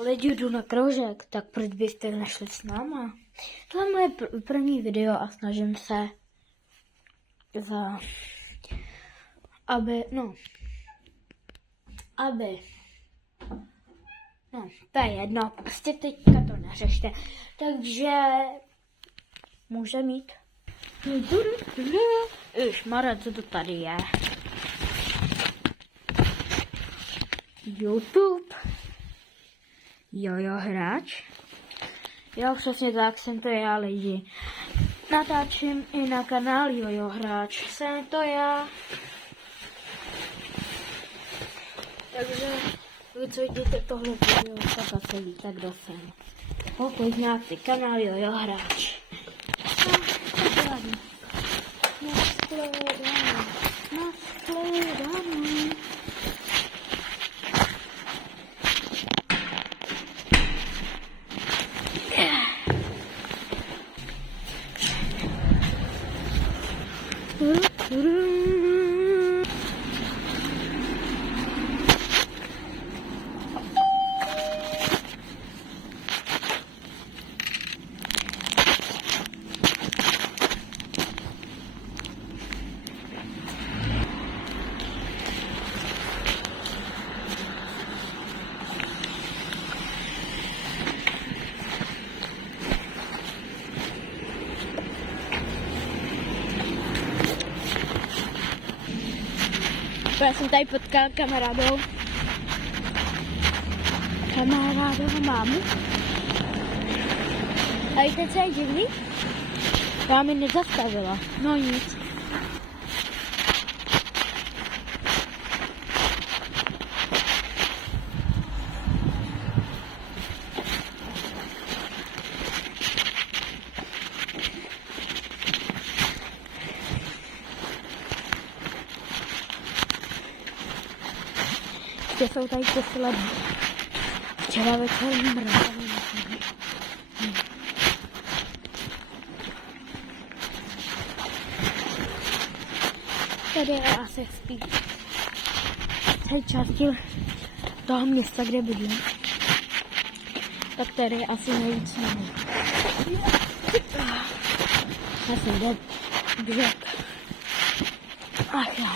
Lidi jdu na kroužek, tak proč byste nešli s náma? Tohle je moje první video a snažím se to je jedno, prostě teďka to neřešte, takže může mít. Ježmarja, co to tady je? YouTube. Jojo hráč. Jo, přesně tak, jsem to já, lidi. Natáčím i na kanál Jojo hráč. Jsem to já. Takže vy, co vidíte tohle video, tak asi víte, kdo jsem. Pokud znáte kanál Jojo hráč. Nashledanou. Já jsem tady potkala kamarádovou mámu. A víte, co je divný? Já mi nezastavila. No nic. Jsou tady poslední. Včera večer mrazali. Tady je asi spí. Celý části toho města, kde bydlím. Tak tady je asi nejvíc sněhu. Já jsem jde běh. Ach jo.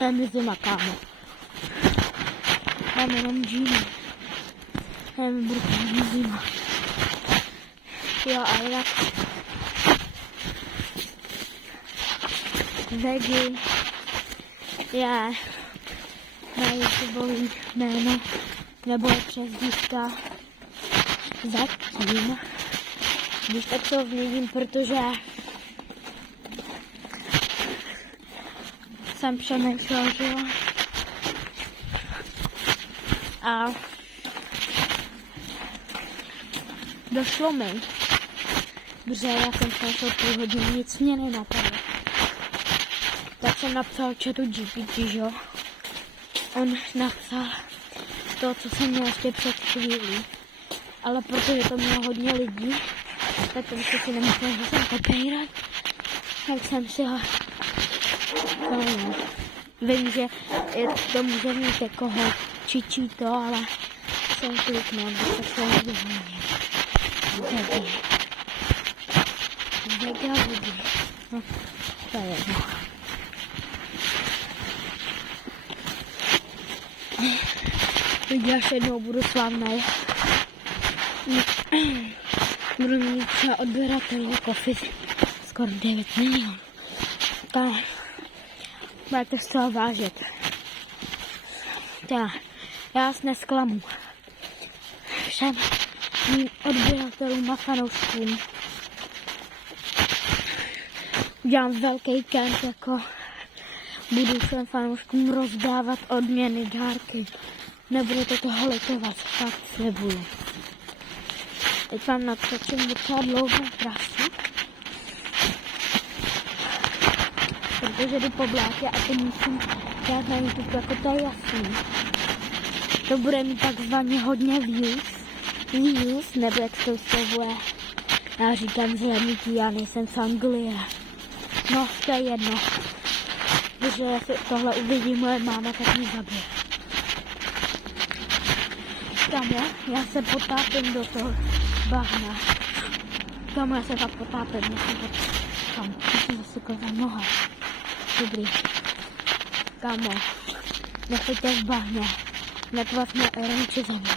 Já mi to makáme. Mám jenom džíny. Já mi budu zima. Jo, ale jak vegi je na YouTubeový jméno nebo přezdívka zatím. Když tak to změním, protože jsem přemýšlel, že jo. A došlo mi, protože já jsem přešel půl hodiny, nic mě nenapadlo. Tak jsem napsal chatu GPT, že jo. On napsal to, co jsem měl ještě před chvílí. Ale protože to mělo hodně lidí, tak to si nemyslel, že jsem copyright, tak jsem si ho... No, vím, že to může mít někoho čičí to, ale jsem kliknul, aby se to nevyhledil. Vega. No, to je jedno. Až jednou budu slavnej. Budu mít třeba odběratelů kofy skoro 9 milionů. Tak. Budete z toho vážit. Já vás nesklamu. Všem mým odběratelům a fanouškům udělám velký kemp, jako budu všem fanouškům rozdávat odměny, dárky. Nebudete toho litovat, fakt slibuju. Teď vám natočím docela dlouhou trasu. Protože jdu po blátě a to musím dát na YouTube, jako to je jasný. To bude mít takzvaně hodně views, nebo jak se to vyslovuje, Já říkám zhlédnutí, já nejsem z Anglie. No, to je jedno. Protože jestli tohle uvidí moje máma, tak mě zabije. Tam je, já se potápím do toho bahna. Tam já se fakt potápím, tam musím zasukovat za noha. Dobrý. Kámo, nechoďte v bahně. Hned vás mě raniči za mnou.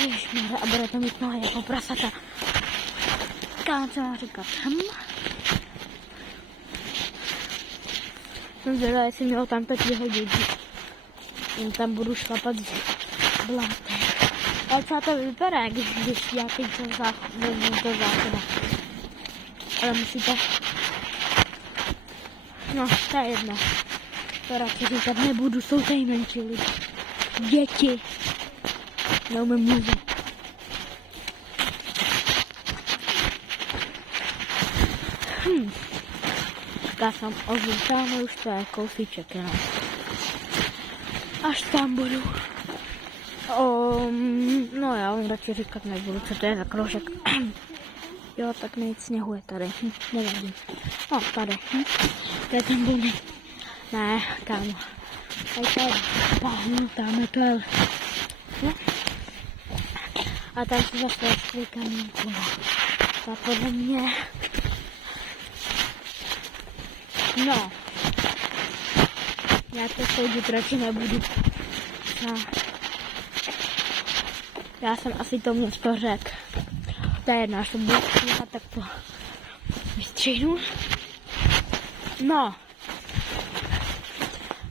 Ježmarja, a budete mít nohy jako prasata. Kámo, co má říkat? Jsem zvědavá, jestli mě ho tam teď vyhodit. Jen tam budu šlapat z bláty. Ale co to vypadá, když já teď to zákona. Ale musíte... No, to je jedno. To radši říkat nebudu, jsou tady menší lidi. Děti. Neumím mluvit. Já jsem ozvítáme, už to je kousíček, no. Až tam budu. No já vám radši říkat nebudu, co to je za kroužek. Jo, tak nejvíc sněhu je tady. Nevadí. No, tady. To je ten buny. Ne, kámo. Tady to je bahnu, tam je to je. No. A tam se zase svůj kamínku. Tak podle mě. No. Já to soudit radši nebudu. No. Já jsem asi to město řekl. To je jedno, až to bude sníhat, tak to vystřihnu. No.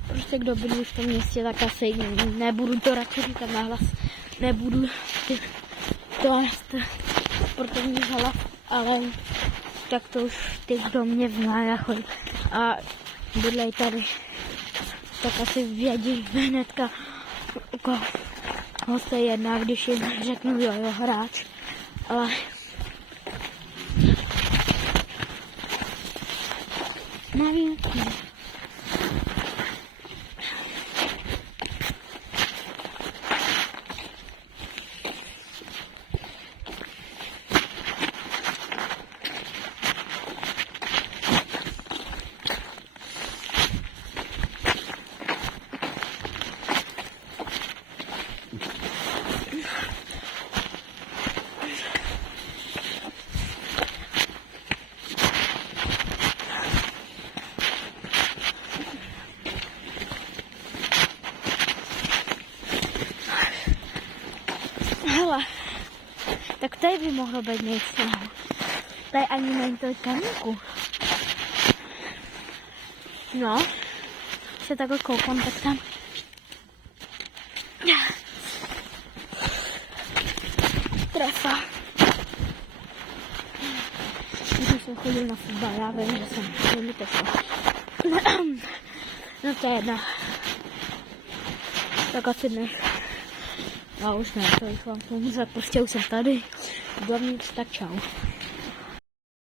Prostě kdo bydlí v tom městě, tak asi nebudu to radši říkat nahlas. Nebudu to sportovní hlav, ale tak to už ty, kdo mě zná a bydlej tady, tak asi vědí hnedka, koho se jedná, když jim řeknu jo, hráč, ale nevím. Hele, tak tady by mohlo být nejvíc sněhu. Tady ani není to kamínku. No, se takhle koukám, tak tam. Trefa. Když jsem chodil na fotbal, já vím, že jsem velmi trefil. No to je jedna. Tak asi dnes. Já už ne, to bych vám pomůžu, prostě už jsem tady. Hlavně tak čau.